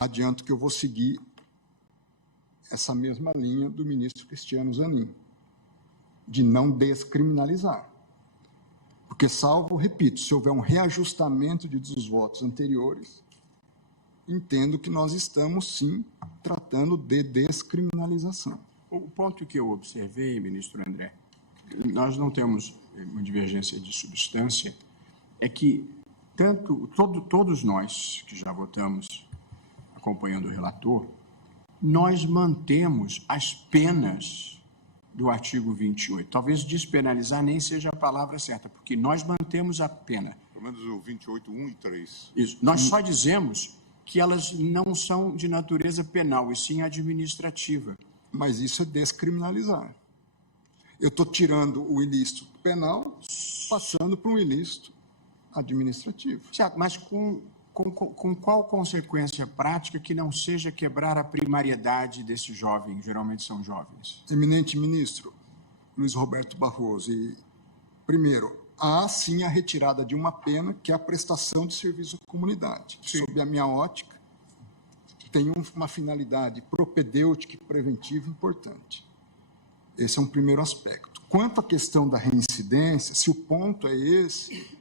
adianto que eu vou seguir essa mesma linha do ministro Cristiano Zanin, de não descriminalizar. Porque, salvo, repito, se houver um reajustamento dos votos anteriores, entendo que nós estamos, sim, tratando de descriminalização. O ponto que eu observei, ministro André, nós não temos uma divergência de substância, é que todos nós que já votamos acompanhando o relator, nós mantemos as penas do artigo 28. Talvez despenalizar nem seja a palavra certa, porque nós mantemos a pena. Pelo menos o 28, 1 e 3. Isso. Nós só dizemos que elas não são de natureza penal, e sim administrativa. Mas isso é descriminalizar. Eu estou tirando o ilícito penal, passando para um ilícito administrativo. Certo, mas com qual consequência prática que não seja quebrar a primariedade desses jovens, geralmente são jovens? Eminente ministro Luiz Roberto Barroso, primeiro, há sim a retirada de uma pena, que é a prestação de serviço à comunidade. Sim. Sob a minha ótica, tem uma finalidade propedêutica e preventiva importante. Esse é um primeiro aspecto. Quanto à questão da reincidência, se o ponto é esse,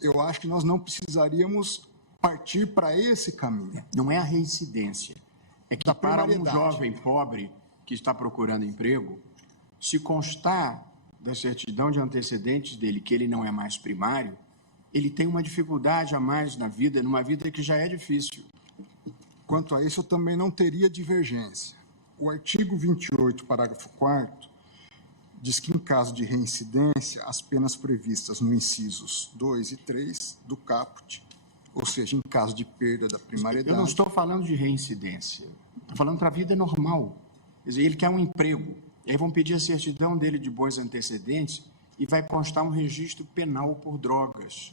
eu acho que nós não precisaríamos partir para esse caminho. Não é a reincidência. É que para um jovem pobre que está procurando emprego, se constar da certidão de antecedentes dele que ele não é mais primário, ele tem uma dificuldade a mais na vida, numa vida que já é difícil. Quanto a isso, eu também não teria divergência. O artigo 28, parágrafo 4º, diz que, em caso de reincidência, as penas previstas no incisos 2 e 3 do caput, ou seja, em caso de perda da primariedade... Eu não estou falando de reincidência, estou falando para a vida normal. Quer dizer, ele quer um emprego, aí vão pedir a certidão dele de bons antecedentes e vai constar um registro penal por drogas.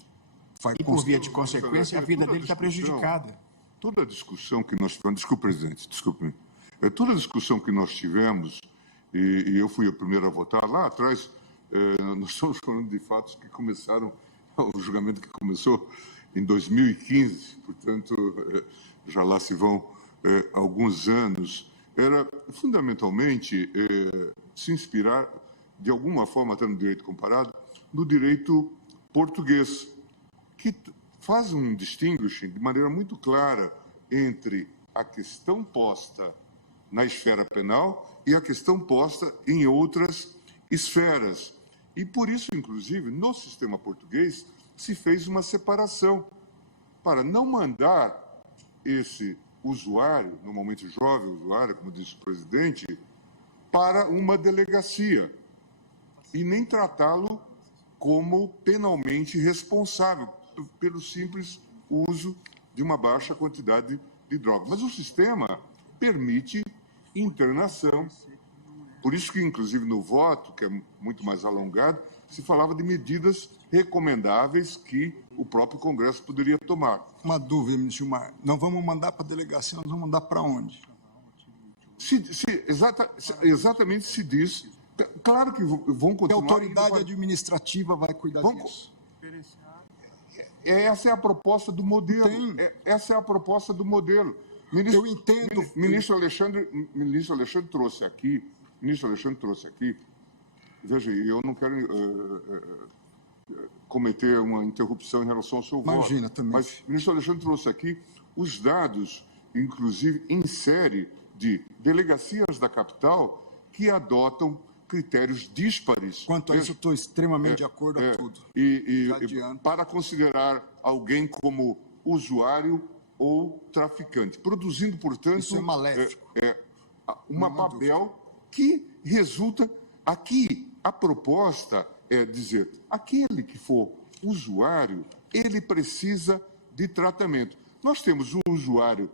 E, por via de consequência, a vida dele está prejudicada. Toda a discussão que nós tivemos... Desculpe, presidente, desculpe. Toda a discussão que nós tivemos, e eu fui o primeiro a votar lá atrás, nós estamos falando de fatos que começaram, o julgamento que começou em 2015, portanto, já lá se vão alguns anos, era fundamentalmente se inspirar, de alguma forma, até no direito comparado, no direito português, que faz um distinguishing de maneira muito clara entre a questão posta na esfera penal e a questão posta em outras esferas. E por isso, inclusive, no sistema português, se fez uma separação para não mandar esse usuário, normalmente jovem usuário, como disse o presidente, para uma delegacia e nem tratá-lo como penalmente responsável pelo simples uso de uma baixa quantidade de droga. Mas o sistema permite internação. Por isso que, inclusive, no voto, que é muito mais alongado, se falava de medidas recomendáveis que o próprio Congresso poderia tomar. Uma dúvida, ministro Gilmar. Não vamos mandar para a delegacia, nós vamos mandar para onde? Exatamente se diz. Claro que vão continuar... A autoridade administrativa vai cuidar disso. Essa é a proposta do modelo. Essa é a proposta do modelo. Eu entendo. Ministro Alexandre trouxe aqui. Veja, eu não quero cometer uma interrupção em relação ao seu voto. Imagina, também. Mas o ministro Alexandre trouxe aqui os dados, inclusive em série, de delegacias da capital que adotam critérios díspares. Quanto a isso, eu estou extremamente de acordo a tudo. E para considerar alguém como usuário ou traficante, produzindo, portanto... Isso é maléfico. Uma papel que resulta... Aqui, a proposta é dizer, aquele que for usuário, ele precisa de tratamento. Nós temos um usuário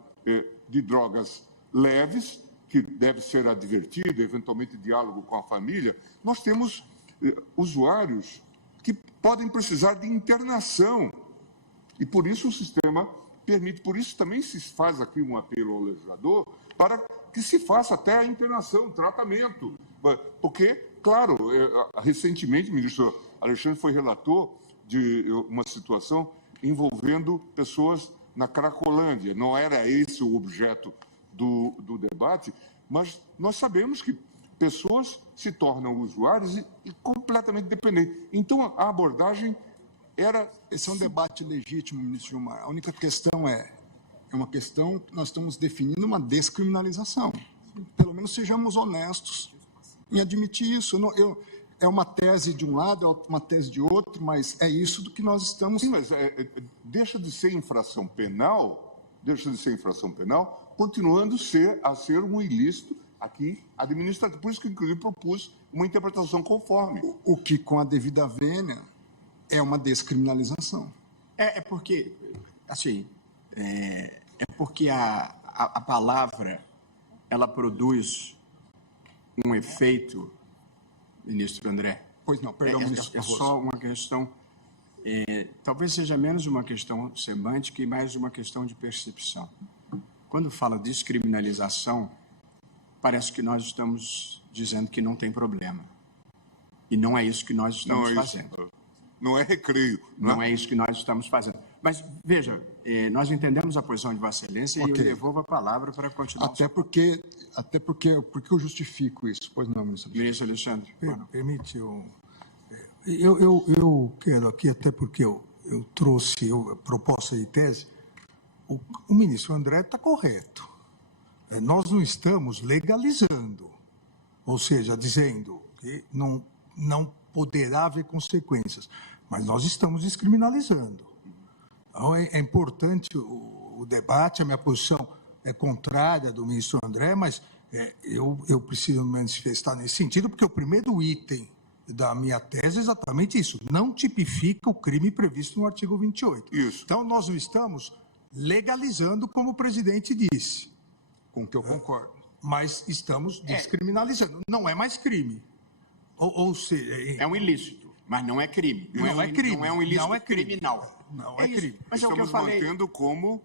de drogas leves, que deve ser advertido, eventualmente diálogo com a família. Nós temos usuários que podem precisar de internação. E por isso o sistema permite, por isso também se faz aqui um apelo ao legislador para que se faça até a internação, o tratamento. Porque, claro, recentemente o ministro Alexandre foi relator de uma situação envolvendo pessoas na Cracolândia. Não era esse o objeto do debate, mas nós sabemos que pessoas se tornam usuários e completamente dependentes. Então, a abordagem era... Esse é um debate legítimo, ministro Gilmar. A única questão é uma questão que nós estamos definindo uma descriminalização. Pelo menos sejamos honestos em admitir isso. É uma tese de um lado, é uma tese de outro, mas é isso do que nós estamos... Sim, mas deixa de ser infração penal, continuando a ser um ilícito aqui administrativo. Por isso que, inclusive, propus uma interpretação conforme. O que, com a devida vênia, é uma descriminalização. Porque, assim, porque a palavra, ela produz um efeito, ministro André. Pois não, perdão, ministro É só uma questão, talvez seja menos uma questão semântica e mais uma questão de percepção. Quando fala descriminalização, parece que nós estamos dizendo que não tem problema. E não é isso que nós estamos fazendo. Não é recreio. Não é isso que nós estamos fazendo. Mas, veja, nós entendemos a posição de Vossa Excelência e eu devolvo a palavra para continuar. Até porque eu justifico isso. Pois não, ministro. Ministro Alexandre. Permite, eu quero aqui, até porque eu trouxe a proposta de tese, o ministro André está correto. Nós não estamos legalizando, ou seja, dizendo que não poderá haver consequências, mas nós estamos descriminalizando. Então, é importante o debate, a minha posição é contrária do ministro André, mas eu preciso me manifestar nesse sentido, porque o primeiro item da minha tese é exatamente isso, não tipifica o crime previsto no artigo 28. Isso. Então, nós não estamos legalizando, como o presidente disse. Com o que eu concordo. Mas estamos descriminalizando. Não é mais crime. Ou seja... É um ilícito, mas não é crime. Não é crime. Não é um ilícito Não é crime. criminal. Não é crime. Mas é o que eu Estamos falei. mantendo como